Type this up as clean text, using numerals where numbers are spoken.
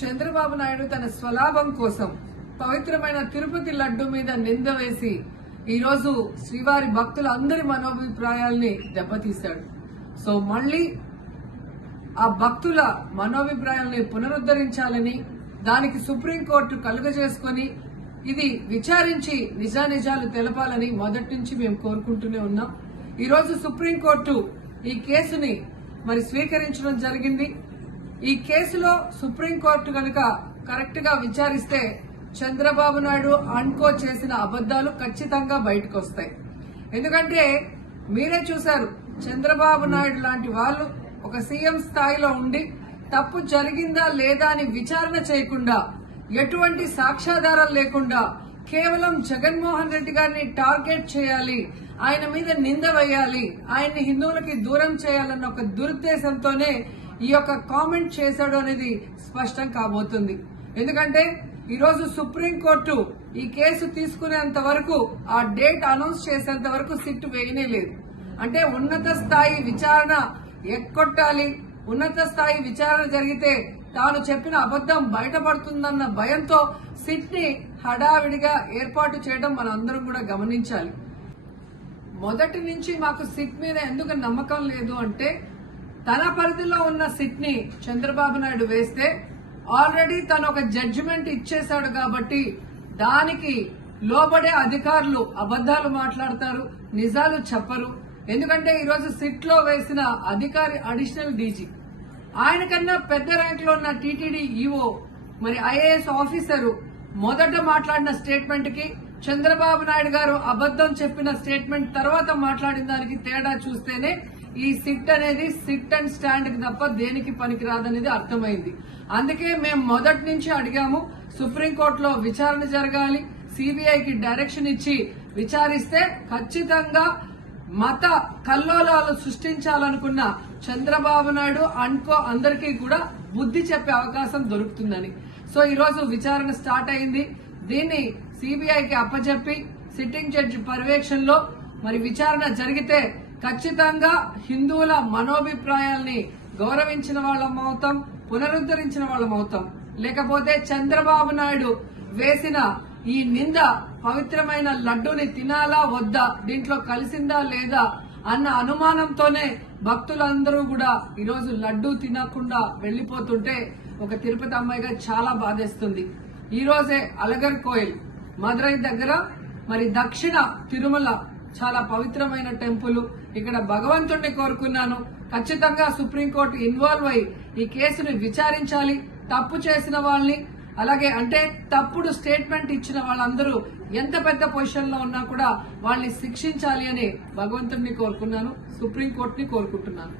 చంద్రబాబు నాయుడు తన స్వలాభం కోసం పవిత్రమైన తిరుపతి లడ్డు మీద నింద వేసి ఈరోజు శ్రీవారి భక్తుల అందరి మనోభిప్రాయాల్ని దెబ్బతీశాడు. సో మళ్లీ ఆ భక్తుల మనోభిప్రాయాల్ని పునరుద్ధరించాలని, దానికి సుప్రీంకోర్టు కలుగజేసుకుని ఇది విచారించి నిజానిజాలు తెలపాలని మొదటి నుంచి మేము కోరుకుంటూనే ఉన్నాం. ఈరోజు సుప్రీంకోర్టు ఈ కేసుని స్వీకరించడం జరిగింది. ఈ కేసులో సుప్రీంకోర్టు కనుక కరెక్ట్ గా విచారిస్తే చంద్రబాబు నాయుడు అన్కో చేసిన అబద్దాలు ఖచ్చితంగా బయటకు వస్తాయి. ఎందుకంటే మీరే చూశారు, చంద్రబాబు నాయుడు లాంటి వాళ్ళు ఒక సీఎం స్థాయిలో ఉండి తప్పు జరిగిందా లేదా అని విచారణ చేయకుండా, ఎటువంటి సాక్ష్యాధారాలు లేకుండా కేవలం జగన్మోహన్ రెడ్డి గారిని టార్గెట్ చేయాలి, ఆయన మీద నింద వేయాలి, ఆయన్ని హిందువులకి దూరం చేయాలన్న ఒక దురుద్దేశంతోనే ఈ యొక్క కామెంట్ చేశాడు అనేది స్పష్టం కాబోతుంది. ఎందుకంటే ఈరోజు సుప్రీంకోర్టు ఈ కేసు తీసుకునేంత వరకు, ఆ డేట్ అనౌన్స్ చేసేంత వరకు సిట్ వేయనే లేదు. అంటే ఉన్నత స్థాయి విచారణ ఎక్కొట్టాలి, ఉన్నత స్థాయి విచారణ జరిగితే తాను చెప్పిన అబద్దం బయటపడుతుందన్న భయంతో సిట్ ని హడావిడిగా ఏర్పాటు చేయడం మనందరం కూడా గమనించాలి. మొదటి నుంచి మాకు సిట్ మీద ఎందుకు నమ్మకం లేదు అంటే, తన పరిధిలో ఉన్న సిట్ ని చంద్రబాబు నాయుడు వేస్తే ఆల్రెడీ తను ఒక జడ్జిమెంట్ ఇచ్చేశాడు కాబట్టి దానికి లోబడే అధికారులు అబద్దాలు మాట్లాడతారు, నిజాలు చెప్పరు. ఎందుకంటే ఈరోజు సిట్ లో వేసిన అధికారి అడిషనల్ డీజీ, ఆయన కన్నా పెద్ద ర్యాంక్ లో ఉన్న టీటీడీ ఈఓ, ఐఏఎస్ ఆఫీసరు మొదట మాట్లాడిన స్టేట్మెంట్ కి చంద్రబాబు నాయుడు గారు అబద్దం చెప్పిన స్టేట్మెంట్ తర్వాత మాట్లాడిన దానికి తేడా చూస్తేనే ఈ సిట్ అనేది సిట్ అండ్ స్టాండ్ కి తప్ప దేనికి పనికిరాదనేది అర్థమైంది. అందుకే మేము మొదటి నుంచి అడిగాము, సుప్రీంకోర్టులో విచారణ జరగాలి, సిబిఐకి డైరెక్షన్ ఇచ్చి విచారిస్తే ఖచ్చితంగా మత కల్లోలాలు సృష్టించాలనుకున్న చంద్రబాబు నాయుడు అన్కో అందరికీ కూడా బుద్ధి చెప్పే అవకాశం దొరుకుతుందని. సో ఈరోజు విచారణ స్టార్ట్ అయింది. దీన్ని సిబిఐకి అప్పచెప్పి సిట్టింగ్ జడ్జి పర్యవేక్షణలో విచారణ జరిగితే ఖచ్చితంగా హిందువుల మనోభిప్రాయాల్ని గౌరవించిన వాళ్ళం అవుతాం, పునరుద్ధరించిన వాళ్ళం అవుతాం. లేకపోతే చంద్రబాబు నాయుడు వేసిన ఈ నింద పవిత్రమైన లడ్డూని తినాలా వద్దా, దీంట్లో కలిసిందా లేదా అన్న అనుమానంతోనే భక్తులందరూ కూడా ఈరోజు లడ్డూ తినకుండా వెళ్లిపోతుంటే ఒక తిరుపతి అమ్మాయిగా చాలా బాధేస్తుంది. ఈ రోజే అలగర్ కోయిల్ మదురై దగ్గర దక్షిణ తిరుమల చాలా పవిత్రమైన టెంపుల్, ఇక్కడ భగవంతుడిని కోరుకున్నాను. ఖచ్చితంగా సుప్రీంకోర్టు ఇన్వాల్వ్ అయి ఈ కేసుని విచారించాలి. తప్పు చేసిన వాళ్ళని, అలాగే అంటే తప్పుడు స్టేట్మెంట్ ఇచ్చిన వాళ్ళందరూ ఎంత పెద్ద పొజిషన్ లో ఉన్నా కూడా వాళ్ళని శిక్షించాలి అని భగవంతుడిని కోరుకున్నాను, సుప్రీంకోర్టుని కోరుకుంటున్నాను.